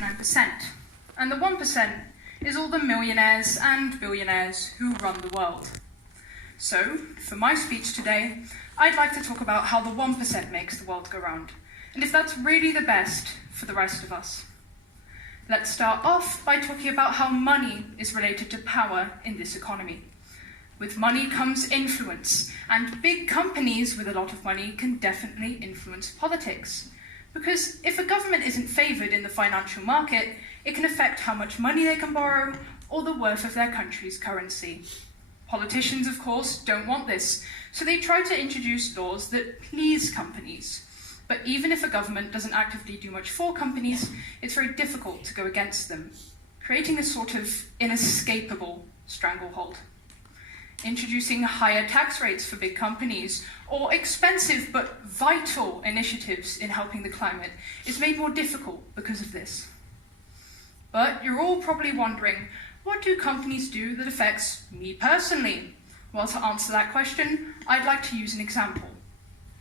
99%. And the 1% is all the millionaires and billionaires who run the world. So, for my speech today, I'd like to talk about how the 1% makes the world go round, and if that's really the best for the rest of us. Let's start off by talking about how money is related to power in this economy. With money comes influence, and big companies with a lot of money can definitely influence politics. Because if a government isn't favoured in the financial market, it can affect how much money they can borrow or the worth of their country's currency. Politicians, of course, don't want this, so they try to introduce laws that please companies. But even if a government doesn't actively do much for companies, it's very difficult to go against them, creating a sort of inescapable stranglehold. Introducing higher tax rates for big companies, or expensive but vital initiatives in helping the climate, is made more difficult because of this. But you're all probably wondering, what do companies do that affects me personally? Well, to answer that question, I'd like to use an example.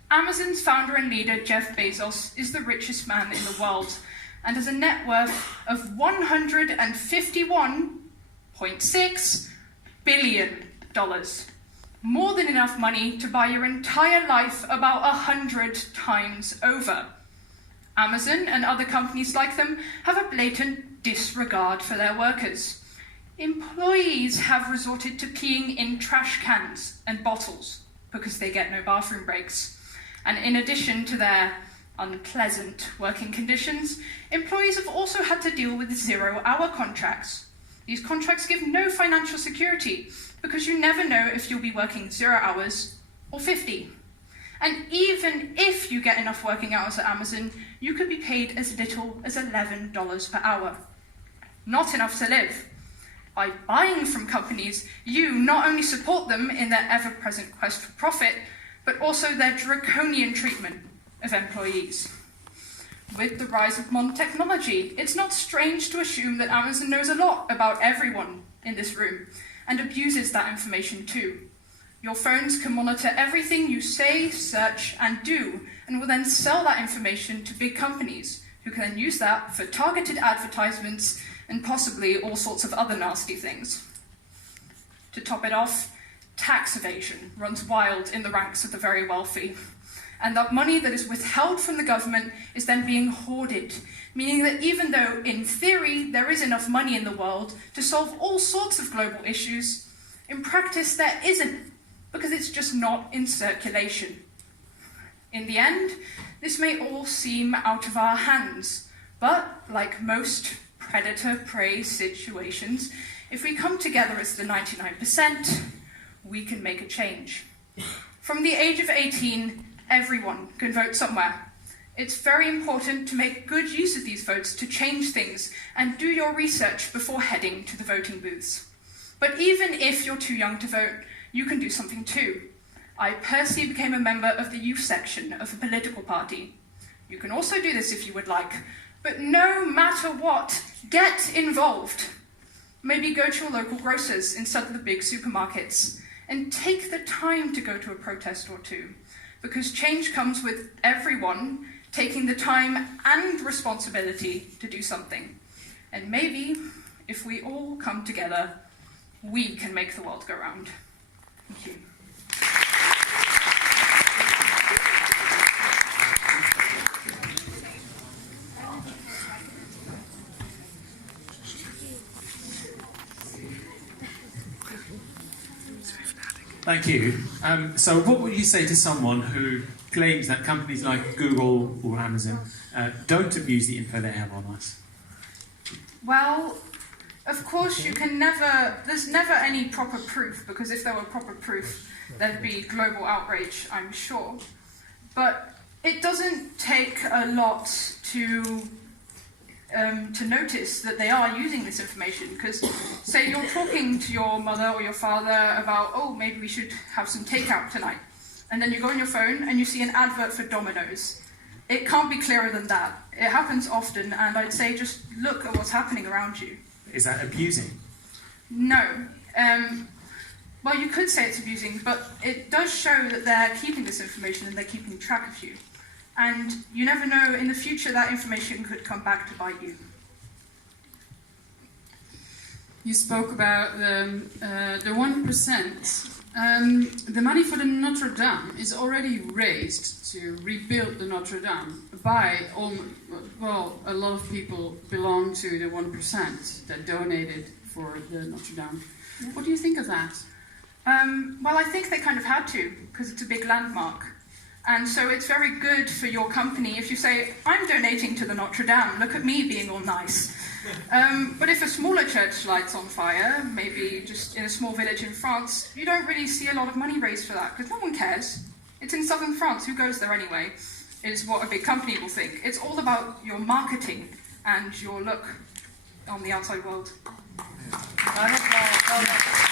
Amazon's founder and leader, Jeff Bezos, is the richest man in the world and has a net worth of $151.6 billion. More than enough money to buy your entire life about 100 times over. Amazon and other companies like them have a blatant disregard for their workers. Employees have resorted to peeing in trash cans and bottles because they get no bathroom breaks. And in addition to their unpleasant working conditions, employees have also had to deal with 0-hour contracts. These contracts give no financial security because you never know if you'll be working 0 hours or 50. And even if you get enough working hours at Amazon, you could be paid as little as $11 per hour. Not enough to live. By buying from companies, you not only support them in their ever-present quest for profit, but also their draconian treatment of employees. With the rise of modern technology, it's not strange to assume that Amazon knows a lot about everyone in this room and abuses that information too. Your phones can monitor everything you say, search, and do, and will then sell that information to big companies, who can then use that for targeted advertisements and possibly all sorts of other nasty things. To top it off, tax evasion runs wild in the ranks of the very wealthy. And that money that is withheld from the government is then being hoarded, meaning that even though, in theory, there is enough money in the world to solve all sorts of global issues, in practice there isn't, because it's just not in circulation. In the end, this may all seem out of our hands, but like most predator-prey situations, if we come together as the 99%, we can make a change. From the age of 18, everyone can vote somewhere. It's very important to make good use of these votes to change things and do your research before heading to the voting booths. But even if you're too young to vote, you can do something too. I personally became a member of the youth section of a political party. You can also do this if you would like, but no matter what, get involved. Maybe go to your local grocers instead of the big supermarkets, and take the time to go to a protest or two, because change comes with everyone taking the time and responsibility to do something. And maybe, if we all come together, we can make the world go round. Thank you. Thank you. So what would you say to someone who claims that companies like Google or Amazon don't abuse the info they have on us? Well, of course there's never any proper proof, because if there were proper proof, there'd be global outrage, I'm sure. But it doesn't take a lot to notice that they are using this information, because say you're talking to your mother or your father about, oh, maybe we should have some takeout tonight, and then you go on your phone and you see an advert for Domino's. It can't be clearer than that. It happens often, and I'd say just look at what's happening around you. Is that abusing? No. Well, you could say it's abusing, but it does show that they're keeping this information and they're keeping track of you. And you never know, in the future that information could come back to bite you. you spoke about the 1%. The money for the Notre Dame is already raised to rebuild the Notre Dame by, a lot of people belong to the 1% that donated for the Notre Dame. Yeah. What do you think of that? Well, I think they kind of had to, because it's a big landmark. And so it's very good for your company if you say, I'm donating to the Notre Dame, look at me being all nice. But if a smaller church lights on fire, maybe just in a small village in France, you don't really see a lot of money raised for that, because no one cares. It's in southern France, who goes there anyway, is what a big company will think. It's all about your marketing and your look on the outside world. Yeah.